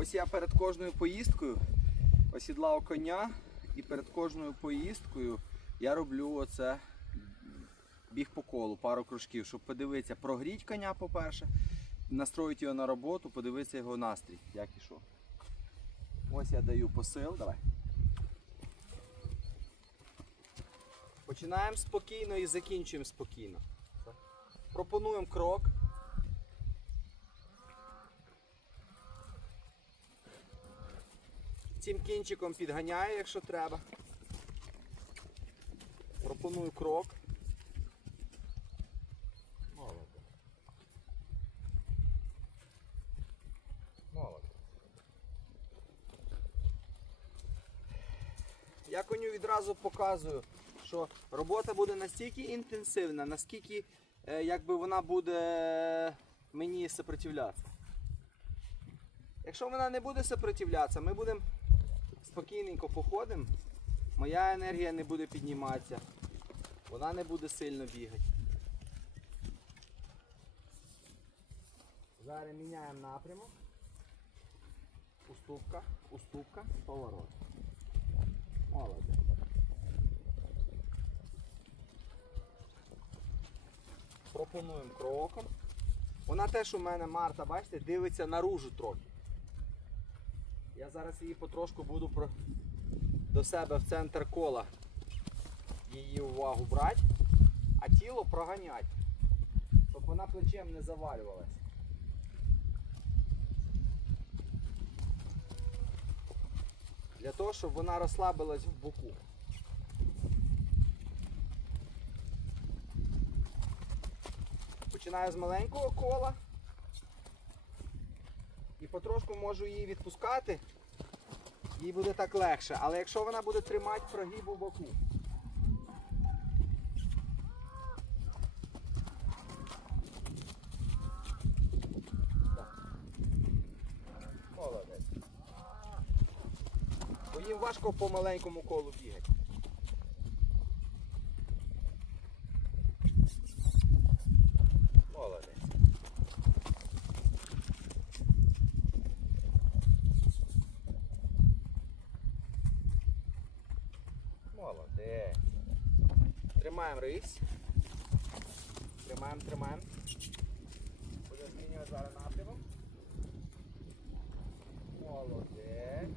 Ось я перед кожною поїздкою осідлав коня і перед кожною поїздкою я роблю оце біг по колу, пару кружків, щоб подивитися, прогріть коня, по-перше, настроїти його на роботу, подивитися його настрій, як і що. Ось я даю посил. Давай. Починаємо спокійно і закінчуємо спокійно. Пропонуємо крок. Цим кінчиком підганяю, якщо треба. Пропоную крок. Молодець. Молодець. Я коню відразу показую, що робота буде настільки інтенсивна, наскільки е, якби вона буде мені сопротивлятися. Якщо вона не буде сопротивлятися, ми будемо спокійненько походимо, моя енергія не буде підніматися, вона не буде сильно бігати. Зараз міняємо напрямок. Уступка, уступка, поворот. Молодець. Пропонуємо кроком. Вона теж у мене Марта, бачите, дивиться наружу трохи. Я зараз її потрошку буду про... до себе в центр кола її увагу брати, а тіло проганяти, щоб вона плечем не завалювалась. Для того, щоб вона розслабилась в боку. Починаю з маленького кола і потрошку можу її відпускати, їй буде так легше. Але якщо вона буде тримати прогиб у боку. Молодець. Бо їм важко по маленькому колу бігати. Молодець. Молодець. Тримаємо рись. Тримаємо, тримаємо. Буде змінювати зараз напрямок. Молодець.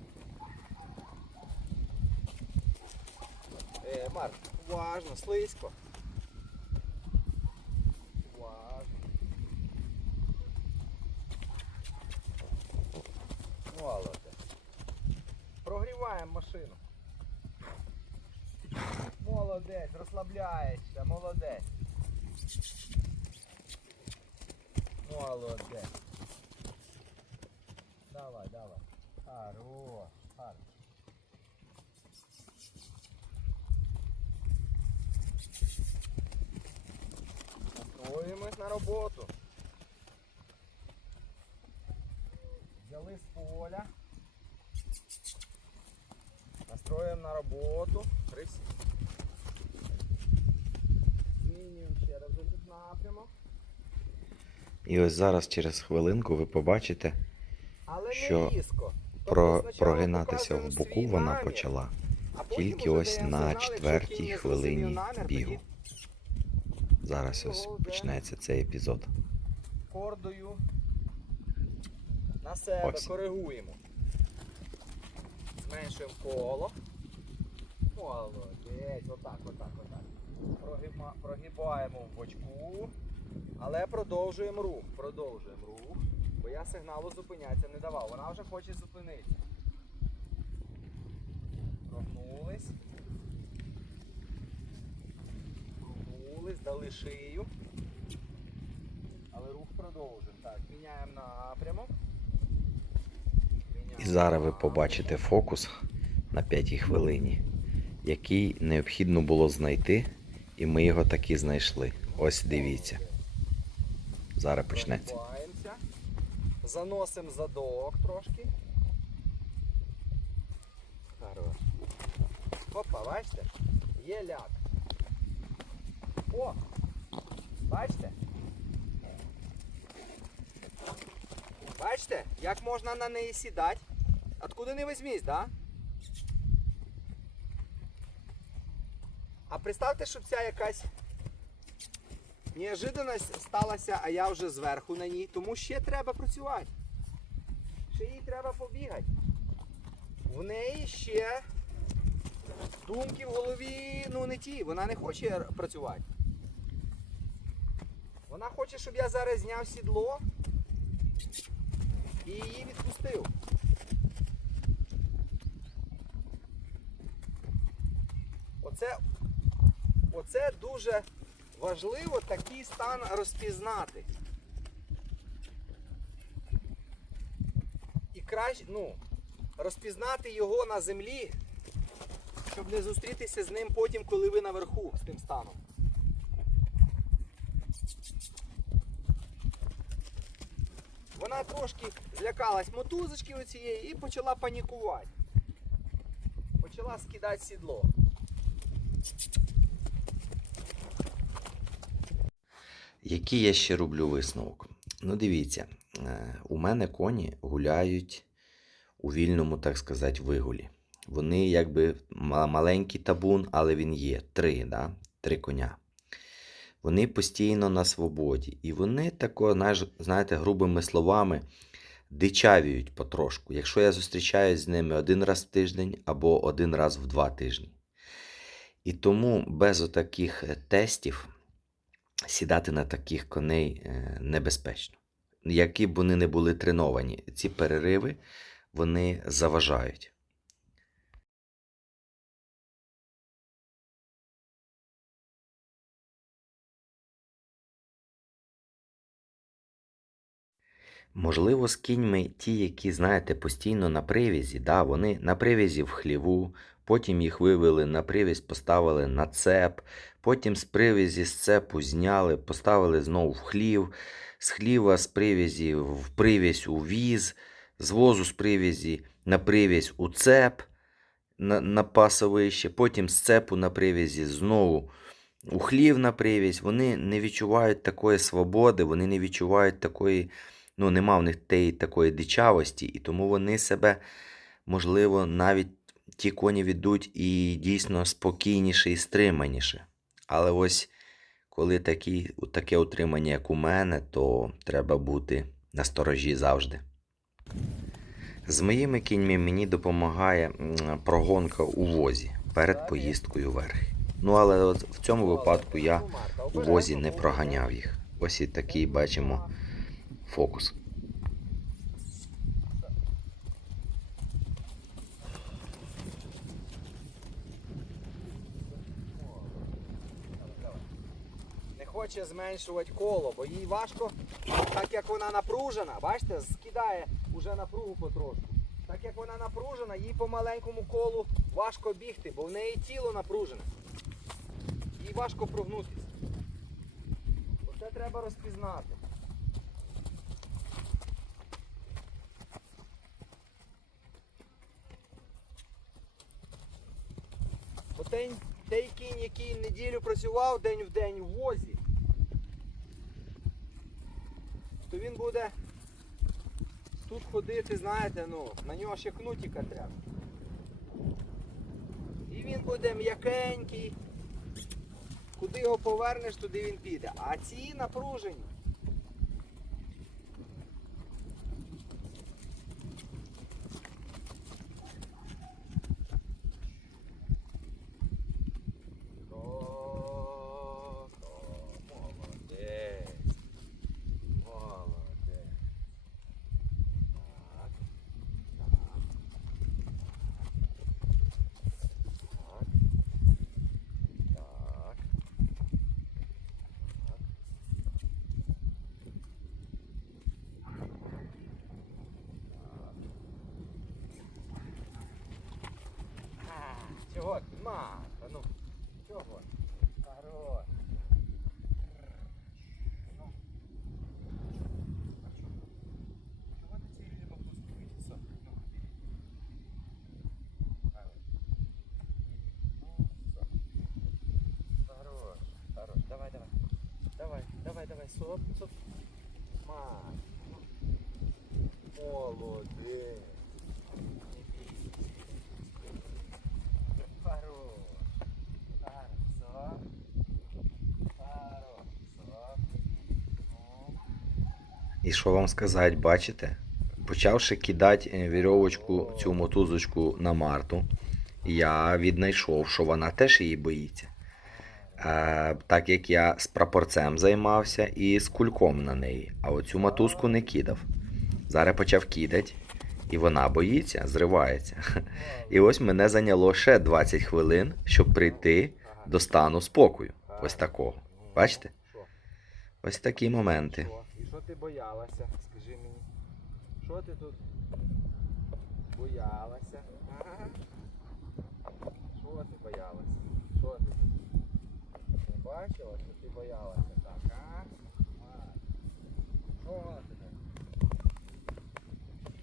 Е, Марк, уважно, слизько. Уважно. Молодець. Прогріваємо машину. Молодець, розслабляєшся, молодець. Молодець. Давай, давай. Хорош, хорош. Настроїмось на роботу. Взяли з поля. Настроїмо на роботу. Рись. Змінюємо ще раз тут напрямок. І ось зараз через хвилинку ви побачите, Але Що різко. Тобто про прогинатися в боку вона почала. Тільки ось на четвертій хвилині бігу. Зараз ось почнеться цей епізод. Кордою на себе Ось. коригуємо. Зменшуємо коло. Молодець, отак, отак, отак. Прогибаємо в бочку, але продовжуємо рух. Продовжуємо рух. Бо я сигналу зупинятися не давав. Вона вже хоче зупинитися. Прогнулись. Прогнулись, дали шию. Але рух продовжуємо. Так, міняємо напрямок. Міняємо І зараз ви побачите фокус на п'ятій хвилині, який необхідно було знайти, і ми його таки знайшли. Ось дивіться. Зараз почнеться. Заносимо задок трошки. Хорош. Опа, бачите? Є ляк. О! Бачите? Бачите? Як можна на неї сідати? Откуда не візьмись, да? А представте, щоб ця якась неожиданність сталася, а я вже зверху на ній, тому ще треба працювати. Ще їй треба побігати. В неї ще думки в голові ну не ті, вона не хоче працювати. Вона хоче, щоб я зараз зняв сідло і її відпустив. Оце, оце дуже важливо такий стан розпізнати. І краще, ну, розпізнати його на землі, щоб не зустрітися з ним потім, коли ви наверху з тим станом. Вона трошки злякалась мотузочки оцієї і почала панікувати. Почала скидати сідло. Який я ще роблю висновок? Ну, дивіться, е, у мене коні гуляють у вільному, так сказати, вигулі. Вони якби маленький табун, але він є. Три, да? Три коня. Вони постійно на свободі. І вони тако, знаєте, грубими словами дичавіють потрошку. Якщо я зустрічаюсь з ними один раз в тиждень або один раз в два тижні. І тому без отаких е, тестів сідати на таких коней е, небезпечно. Які б вони не були треновані, ці перериви вони заважають. Можливо, з кіньми ті, які, знаєте, постійно на привізі, да, вони на привізі в хліву, потім їх вивели на привізь, поставили на цеп, потім з привізі з цепу зняли, поставили знову в хлів, з хліва з привізі в привізь у віз, з возу з привізі на привізь у цеп на, на пасовище, потім з цепу на привізі знову у хлів на привізь. Вони не відчувають такої свободи, вони не відчувають такої ну, нема в них тієї такої дичавості, і тому вони себе, можливо, навіть ті коні ведуть і дійсно спокійніше і стриманіше. Але ось коли такі, таке утримання, як у мене, то треба бути на сторожі завжди. З моїми кіньми мені допомагає прогонка у возі перед поїздкою вверх. Ну, але от в цьому випадку я у возі не проганяв їх. Ось і такий бачимо фокус. Не хоче зменшувати коло, бо їй важко, так як вона напружена, бачите, скидає уже напругу потрошку. Так як вона напружена, їй по маленькому колу важко бігти, бо в неї тіло напружене. Їй важко прогнутися. Оце треба розпізнати. Бо той кінь, який неділю працював день в день в возі, то він буде тут ходити, знаєте, ну, на нього ще кнутіка треба. І він буде м'якенький. Куди його повернеш, туди він піде. А ці напружені. То, то, молодець. Молодець. Так. Так. Так. Так. А, Чого ти, Марта, ну? Чого? Хорош. Ну. А чого? Чого ти цієї не попускаєшся? Ну, Правильно. Ну, все. Хорош, хорош. Давай, давай. Давай, давай. Соп, соп. Ну. Молодець. Хорошо. Ну. І що вам сказати, бачите? Почавши кидати е, вірьовочку, цю мотузочку на Марту, я віднайшов, що вона теж її боїться. Е, так як я з прапорцем займався і з кульком на неї, а оцю мотузку не кидав. Зараз почав кидати, і вона боїться, зривається. І ось мене зайняло ще 20 хвилин, щоб прийти до стану спокою. Ось такого. Бачите? Ось такі моменти. І що ти боялася? Скажи мені. Що ти тут боялася? Що ти боялася? Що ти бачила, що ти боялася так, а? Що ти так?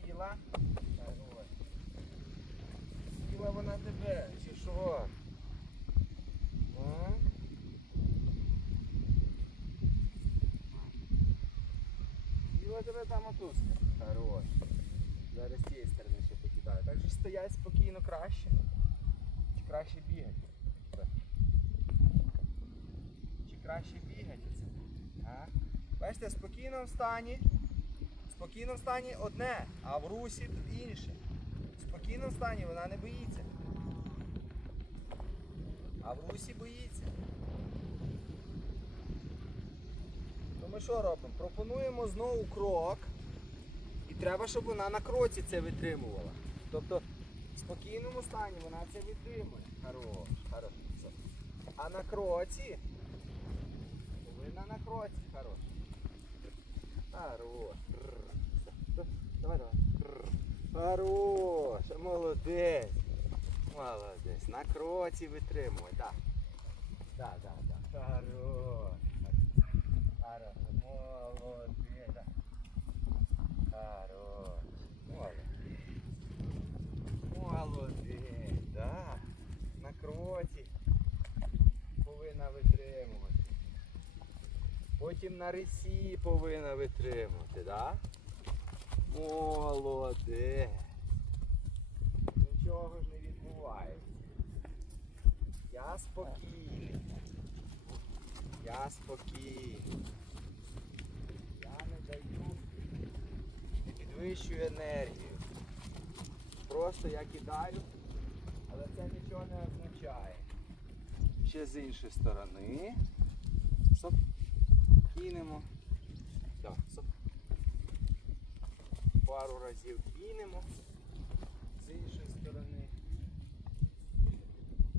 Тіла? Хорош. Тіла вона тебе, чи що? А? Біла тебе там отут. Хорош. Зараз з цієї сторони ще покидаю. Так що стоять спокійно краще. Чи краще бігати? Так. Чи краще бігати? Бачите, в спокійному стані. В стані одне, а в русі тут інше. В спокійному стані вона не боїться. А в русі боїться. То ми що робимо? Пропонуємо знову крок. І треба, щоб вона на кроці це витримувала. Тобто в спокійному стані вона це витримує. Хорош, хорош. А на кроці. Повинна на хорош. Хорош. Давай, давай. Хорош. Молодець. Молодець. На кроці витримує. Так. Так, так, так. Хорош. Хорош. Молодець. Да. Хорош. Молодець. Молодець. Да. На кроці повинна витримувати. Потім на рисі повинна витримувати, да? Молодець. Нічого ж не відбувається. Я спокійний. Я спокійний. Я не даю, не підвищую енергію. Просто я кидаю, але це нічого не означає. Ще з іншої сторони. Стоп. Кинемо. Стоп. Пару разів кинемо. З іншої сторони.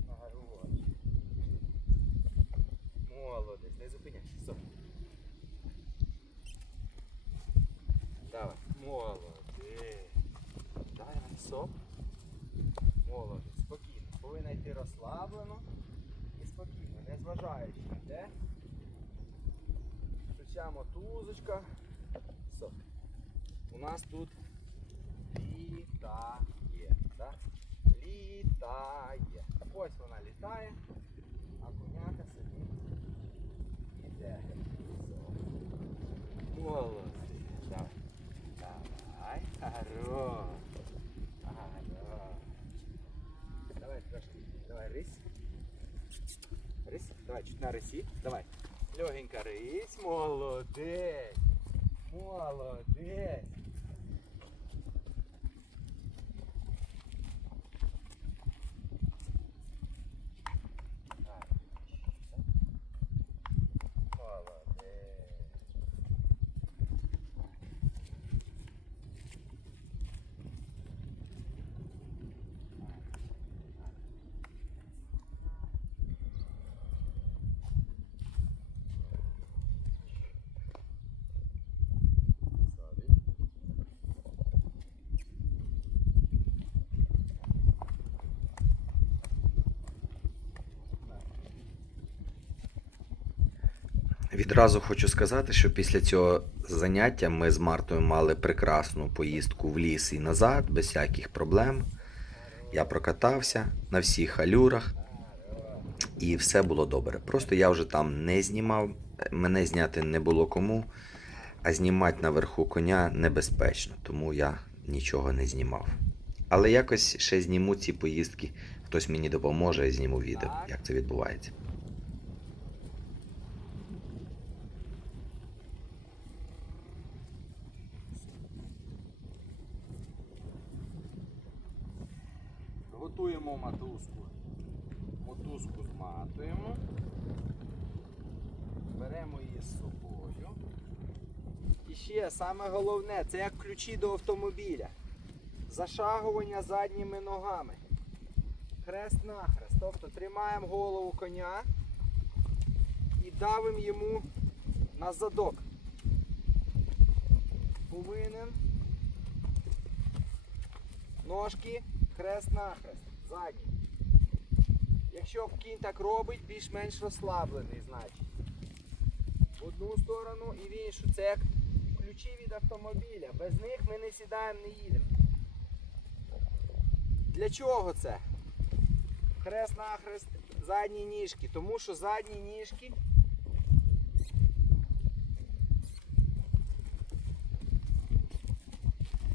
Хорош. Молодець, не зупиняйся. Стоп. Давай. Молодець. Давай, стоп. Молодець. Спокійно. Повинна йти розслаблено і спокійно, не зважаючи на те. Включаємо тузочка. Стоп. У нас тут літає. Да? Літає. Ось вона літає, а коняка собі іде. Все. Молодець. Давай. Давай. Хорош. Хорош. Давай трошки. Давай рись. Рись. Давай чуть на рисі. Давай. Легенька рись. Молодець. Молодець. Відразу хочу сказати, що після цього заняття ми з Мартою мали прекрасну поїздку в ліс і назад, без всяких проблем. Я прокатався на всіх алюрах, і все було добре. Просто я вже там не знімав, мене зняти не було кому. а знімати наверху коня небезпечно, тому я нічого не знімав. Але якось ще зніму ці поїздки, хтось мені допоможе і зніму відео, як це відбувається. Готуємо мотузку. Мотузку зматуємо. Беремо її з собою. І ще саме головне, це як ключі до автомобіля. Зашагування задніми ногами. Хрест нахрест. Тобто тримаємо голову коня і давимо йому на задок. Повинен ножки хрест-нахрест, задні. Якщо кінь так робить, більш-менш розслаблений, значить. В одну сторону і в іншу. Це як ключі від автомобіля. Без них ми не сідаємо, не їдемо. Для чого це? Хрест-нахрест, задні ніжки. Тому що задні ніжки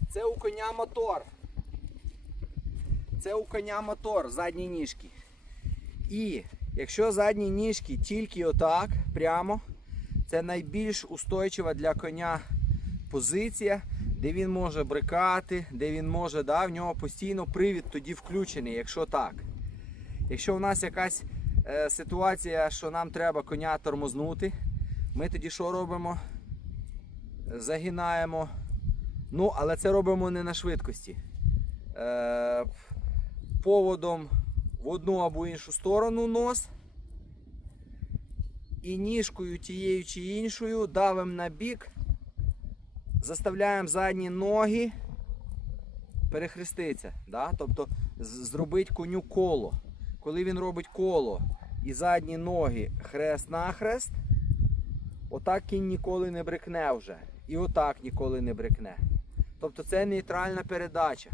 це у коня мотор. Це у коня мотор, задні ніжки. І якщо задні ніжки тільки отак, прямо, це найбільш устойчива для коня позиція, де він може брикати, де він може, да, в нього постійно привід тоді включений, якщо так. Якщо в нас якась е, ситуація, що нам треба коня тормознути, ми тоді що робимо? Загинаємо. Ну, але це робимо не на швидкості. Е, поводом в одну або іншу сторону нос. І ніжкою тією чи іншою давимо на бік, заставляємо задні ноги перехреститися. Да? Тобто зробити коню коло. Коли він робить коло і задні ноги хрест-нахрест, отак кінь ніколи не брикне вже. І отак ніколи не брикне. Тобто це нейтральна передача.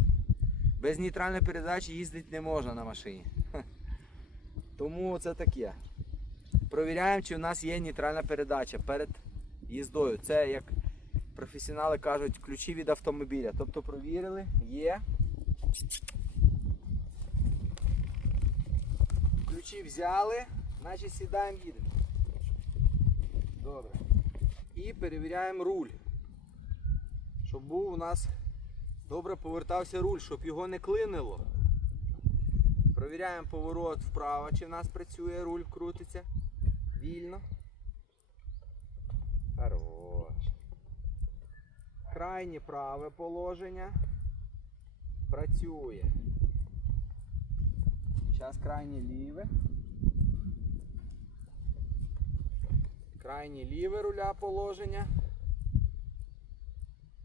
Без нейтральної передачі їздити не можна на машині. Тому це таке. Провіряємо, чи в нас є нейтральна передача перед їздою. Це, як професіонали кажуть, ключі від автомобіля. Тобто провірили, є. Ключі взяли, значить сідаємо, їдемо. Добре. І перевіряємо руль. Щоб був у нас добре повертався руль, щоб його не клинило. Провіряємо поворот вправо, чи в нас працює руль, крутиться. Вільно. Хорош. Крайнє праве положення. Працює. Зараз крайнє ліве. Крайнє ліве руля положення.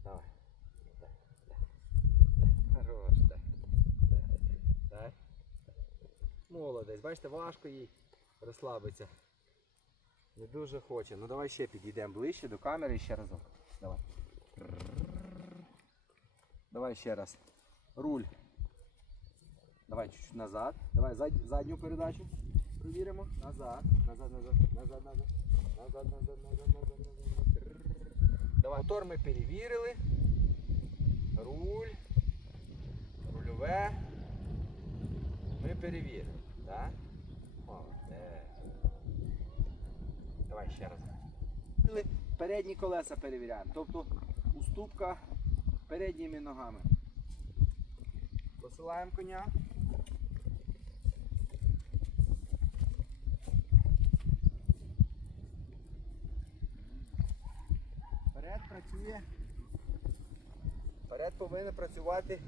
Давай. Так, так. Хорош, так. Так. Так. Молодець, бачите, важко їй розслабиться. Не дуже хоче. Ну давай ще підійдемо ближче до камери і ще разок. Давай. Давай ще раз. Руль. Давай чуть-чуть назад. Давай задню передачу. Провіримо. Назад. Назад, назад, назад, назад. Назад, назад, назад, назад, назад. Давай. Мотор ми перевірили. Руль. Рульове. Ми перевірили. Так? Молодець. Давай ще раз. Передні колеса перевіряємо. Тобто уступка передніми ногами. Посилаємо коня. Вперед працює. Вперед повинен працювати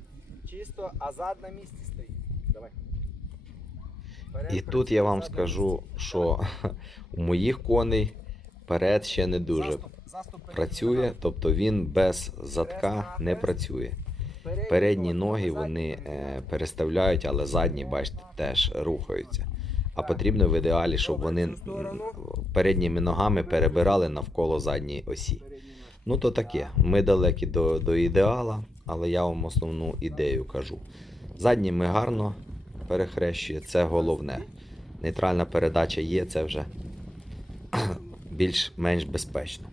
чисто, а зад на місці стоїть. Давай. І тут я вам скажу, що у моїх коней перед ще не дуже працює, тобто він без задка не працює. Передні ноги вони е, переставляють, але задні, бачите, теж рухаються. А потрібно в ідеалі, щоб вони передніми ногами перебирали навколо задньої осі. Ну то таке. Ми далекі до, до ідеала, але я вам основну ідею кажу. Задніми гарно перехрещує, це головне. Нейтральна передача є, це вже більш-менш безпечно.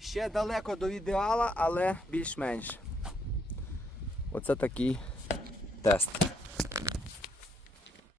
Ще далеко до ідеала, але більш-менш. Оце такий тест.